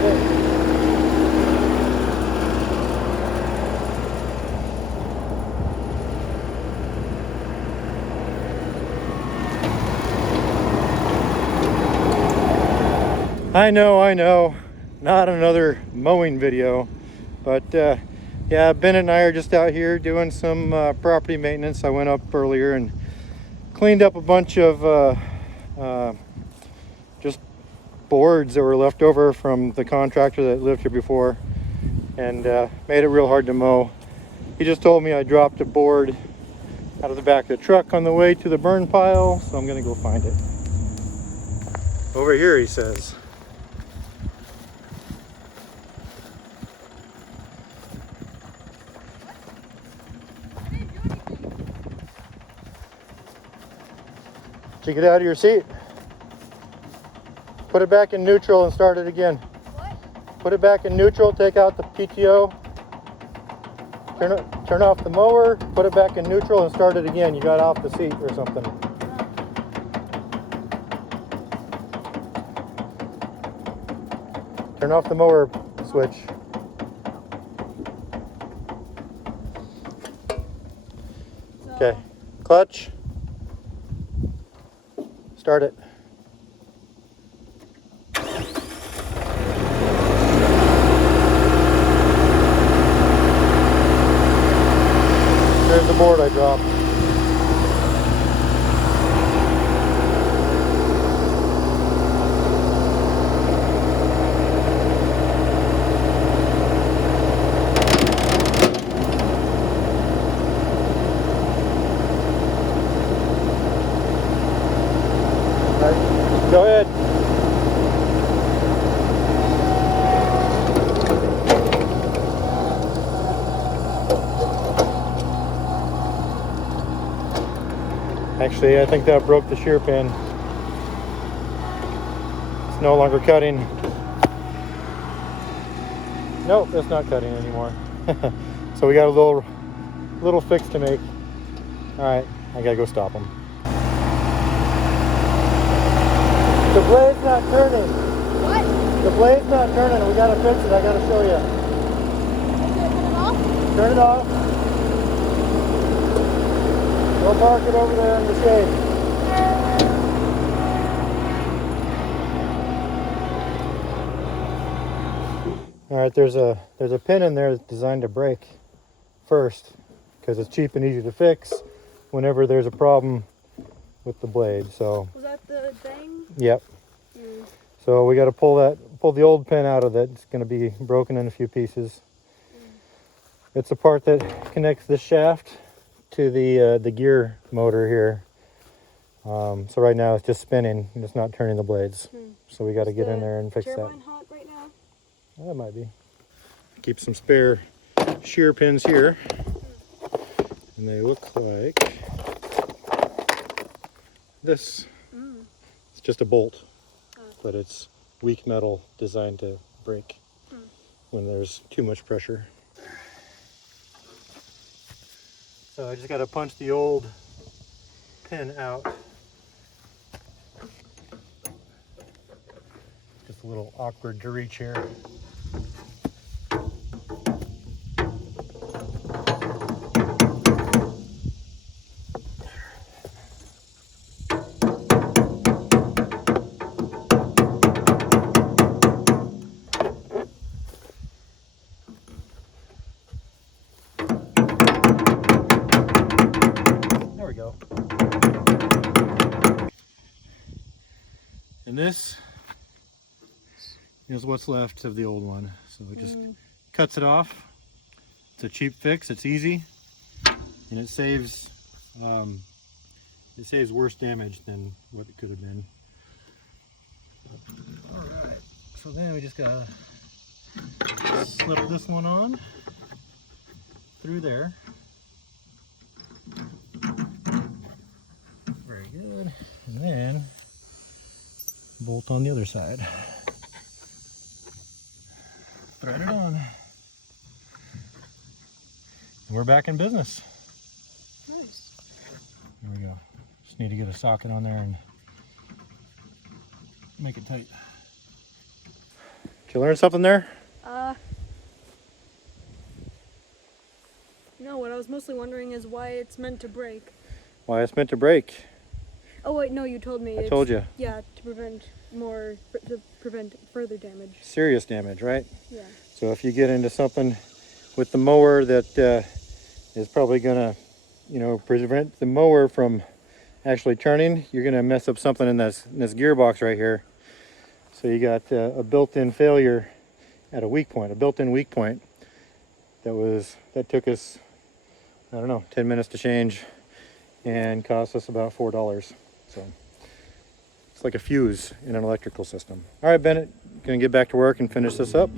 find it. I know, not another mowing video, but yeah, Ben and I are just out here doing some property maintenance. I went up earlier and cleaned up a bunch of just boards that were left over from the contractor that lived here before, and made it real hard to mow. He just told me I dropped a board out of the back of the truck on the way to the burn pile, so I'm gonna go find it. Over here, he says. Did you get out of your seat? Put it back in neutral and start it again. What? Put it back in neutral, take out the PTO. Turn off the mower, put it back in neutral and start it again. You got off the seat or something. Turn off the mower switch. Okay, clutch. Start it. There's the board I dropped. Go ahead. Actually, I think that broke the shear pin. It's no longer cutting. Nope, it's not cutting anymore. So we got a little fix to make. All right, I gotta go stop them. The blade's not turning. What? The blade's not turning. We gotta fix it. I gotta show you. Okay, turn it off? Turn it off. Go park it over there in the shade. All right, there's a pin in there that's designed to break first, because it's cheap and easy to fix whenever there's a problem with the blade. So was that the bang? Yep. So we got to pull the old pin out of it. It's going to be broken in a few pieces. It's a part that connects this shaft to the gear motor here. So right now it's just spinning and it's not turning the blades. So we got to get in there and fix that. Turbine hot right now? Well, that might be. Keep some spare shear pins here, and they look like this. It's just a bolt, but it's weak metal designed to break when there's too much pressure. So I just got to punch the old pin out. Just a little awkward to reach here. There we go. And this is what's left of the old one. So it just cuts it off. It's a cheap fix. It's easy, and it saves worse damage than what it could have been. All right. So then we just gotta slip this one on through there. Very good. And then bolt on the other side. Thread it on. And we're back in business. Nice. There we go. Just need to get a socket on there and make it tight. Did you learn something there? No, what I was mostly wondering is why it's meant to break. Why it's meant to break. Oh wait, no, you told me. I told you. Yeah, to prevent further damage. Serious damage, right? Yeah. So if you get into something with the mower that is probably gonna, you know, prevent the mower from actually turning, you're gonna mess up something in this gearbox right here. So you got a built-in failure at a weak point, a built-in weak point that took us, I don't know, 10 minutes to change and cost us about $4. So it's like a fuse in an electrical system. All right, Bennett, gonna get back to work and finish this up.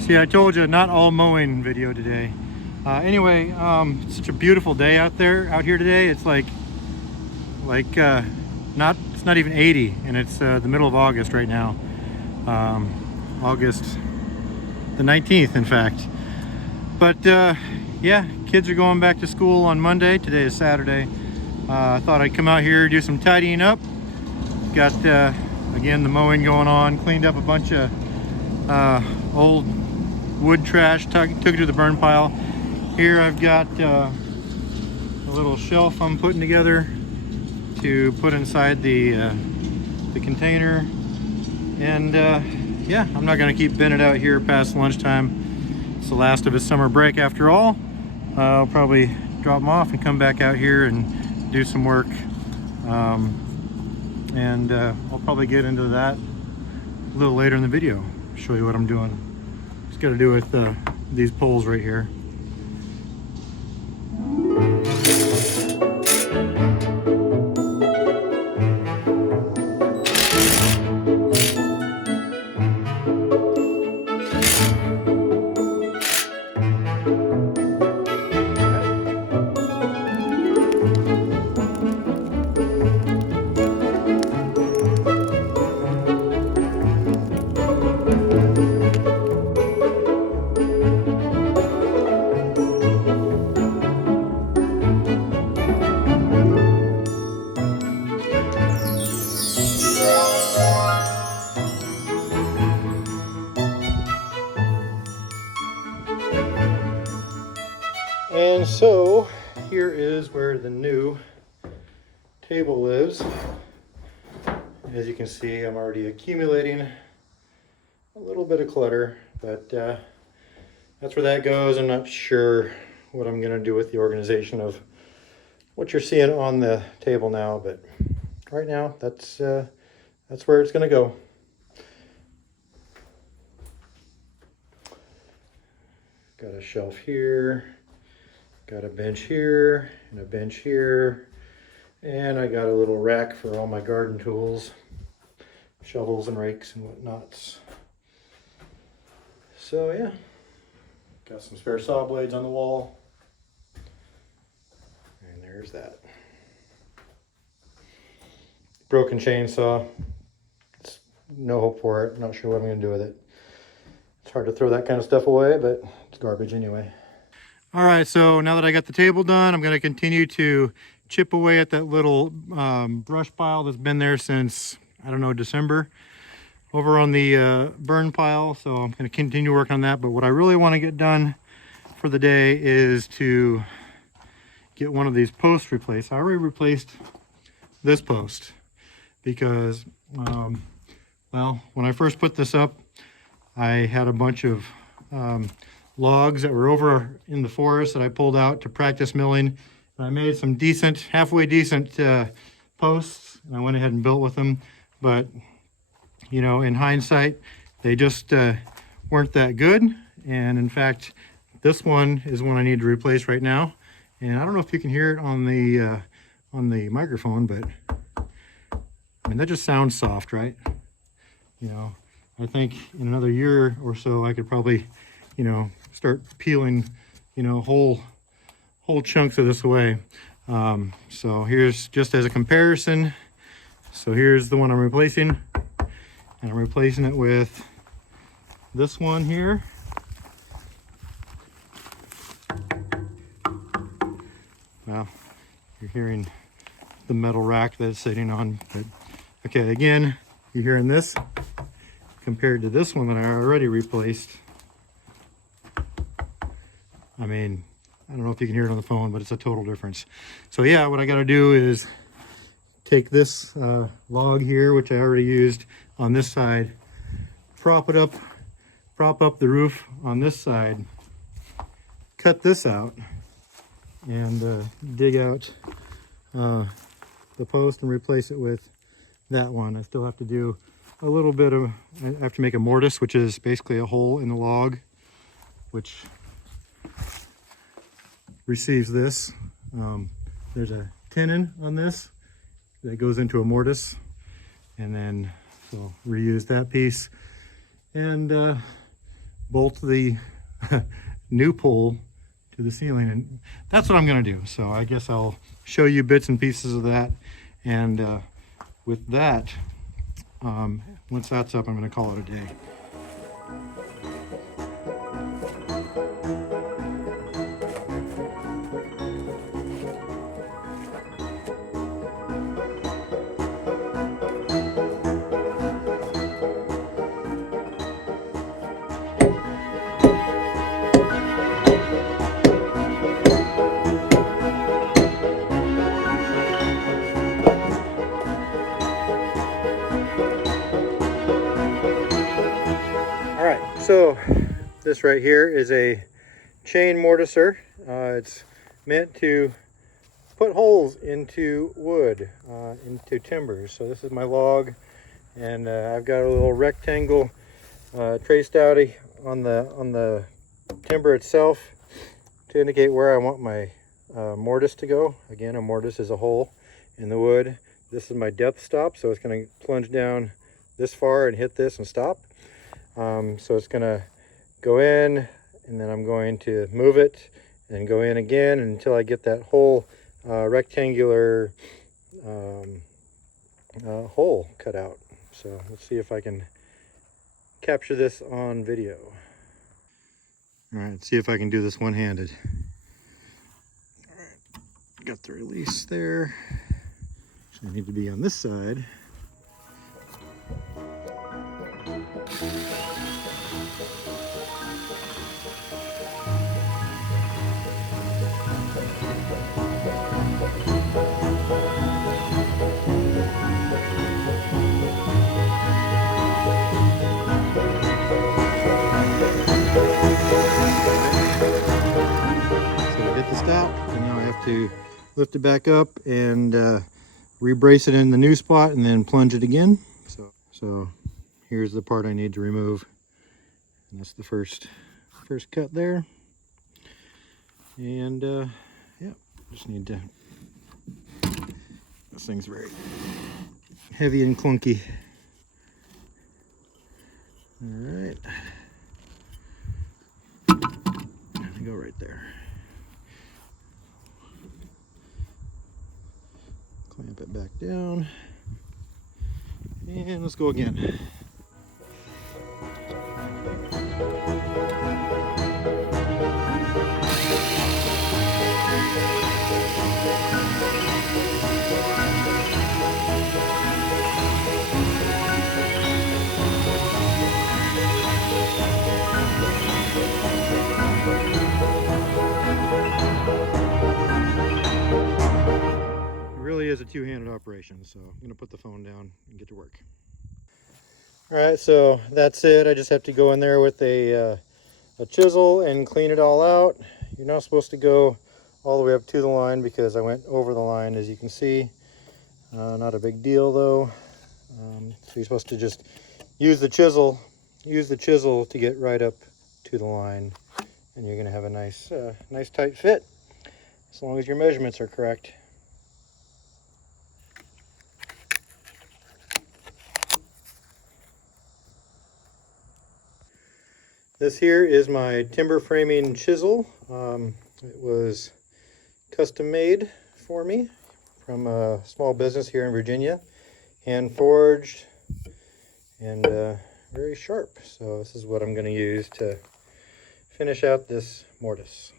See, I told you, not all mowing video today. Anyway, it's such a beautiful day out here today. It's it's not even 80, and it's the middle of August right now. August the 19th, in fact. But yeah, kids are going back to school on Monday. Today is Saturday. I thought I'd come out here, do some tidying up. Got, again, the mowing going on. Cleaned up a bunch of old wood trash, took it to the burn pile. Here I've got a little shelf I'm putting together to put inside the container. And yeah, I'm not going to keep Bennett out here past lunchtime. It's the last of his summer break after all. I'll probably drop him off and come back out here and do some work. And I'll probably get into that a little later in the video, show you what I'm doing. It's got to do with these poles right here. And so here is where the new table lives. As you can see, I'm already accumulating a little bit of clutter, but that's where that goes. I'm not sure what I'm going to do with the organization of what you're seeing on the table now, but right now that's where it's going to go. Got a shelf here. Got a bench here and a bench here, and I got a little rack for all my garden tools, shovels and rakes and whatnots. So yeah, got some spare saw blades on the wall, and there's that. Broken chainsaw, it's no hope for it, not sure what I'm going to do with it. It's hard to throw that kind of stuff away, but it's garbage anyway. All right, so now that I got the table done, I'm going to continue to chip away at that little brush pile that's been there since, I don't know, December, over on the burn pile. So I'm going to continue working on that. But what I really want to get done for the day is to get one of these posts replaced. I already replaced this post because, well, when I first put this up, I had a bunch of logs that were over in the forest that I pulled out to practice milling. And I made some decent, halfway decent posts, and I went ahead and built with them. But, you know, in hindsight, they just weren't that good. And in fact, this one is one I need to replace right now. And I don't know if you can hear it on the microphone, but I mean, that just sounds soft, right? You know, I think in another year or so, I could probably, you know, start peeling, you know, whole chunks of this away. So here's just as a comparison. So here's the one I'm replacing, and I'm replacing it with this one here. Well, you're hearing the metal rack that it's sitting on, but okay, again, you're hearing this compared to this one that I already replaced. I mean, I don't know if you can hear it on the phone, but it's a total difference. So yeah, what I got to do is take this log here, which I already used on this side, prop up the roof on this side, cut this out, and dig out the post and replace it with that one. I still have to do a little bit of, I have to make a mortise, which is basically a hole in the log, which receives this. There's a tenon on this that goes into a mortise, and then so reuse that piece and bolt the new pole to the ceiling, and that's what I'm going to do. So I guess I'll show you bits and pieces of that, and with that, once that's up, I'm going to call it a day. So this right here is a chain mortiser. It's meant to put holes into wood, into timbers. So this is my log, and I've got a little rectangle traced out on the timber itself to indicate where I want my mortise to go. Again, a mortise is a hole in the wood. This is my depth stop, so it's going to plunge down this far and hit this and stop. So it's going to go in, and then I'm going to move it and go in again until I get that whole rectangular hole cut out. So let's see if I can capture this on video. All right, let's see if I can do this one-handed. All right, got the release there. So I need to be on this side. Stop, and now I have to lift it back up and rebrace it in the new spot and then plunge it again. So here's the part I need to remove, and that's the first cut there. And yeah, just need to, this thing's very heavy and clunky. All right, there we go, right there. Clamp it back down, and let's go again. Is a two-handed operation, so I'm going to put the phone down and get to work. All right, so that's it. I just have to go in there with a chisel and clean it all out. You're not supposed to go all the way up to the line because I went over the line, as you can see. Not a big deal though. So you're supposed to just use the chisel to get right up to the line, and you're going to have a nice tight fit. as long as your measurements are correct. This here is my timber framing chisel. It was custom made for me from a small business here in Virginia, hand forged and very sharp. So this is what I'm going to use to finish out this mortise.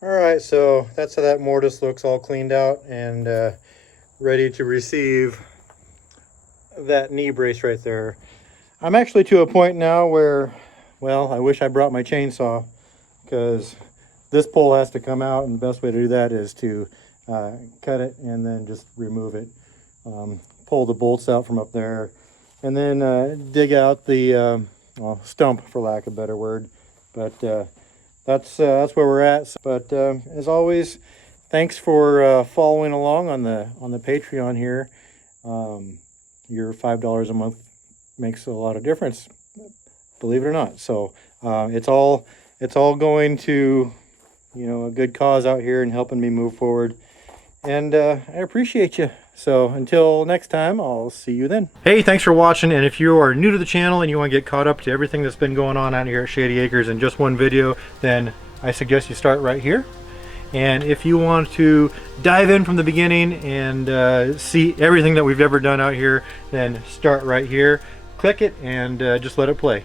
Alright, so that's how that mortise looks, all cleaned out and ready to receive that knee brace right there. I'm actually to a point now where, well, I wish I brought my chainsaw, because this pole has to come out, and the best way to do that is to cut it and then just remove it. Pull the bolts out from up there, and then dig out the well, stump, for lack of a better word. But that's where we're at. But as always, thanks for following along on the Patreon here. Your $5 a month makes a lot of difference, believe it or not. So it's all going to, you know, a good cause out here and helping me move forward. And I appreciate you. So until next time, I'll see you then. Hey, thanks for watching. And if you are new to the channel and you want to get caught up to everything that's been going on out here at Shady Acres in just one video, then I suggest you start right here. And if you want to dive in from the beginning and see everything that we've ever done out here, then start right here. Click it and just let it play.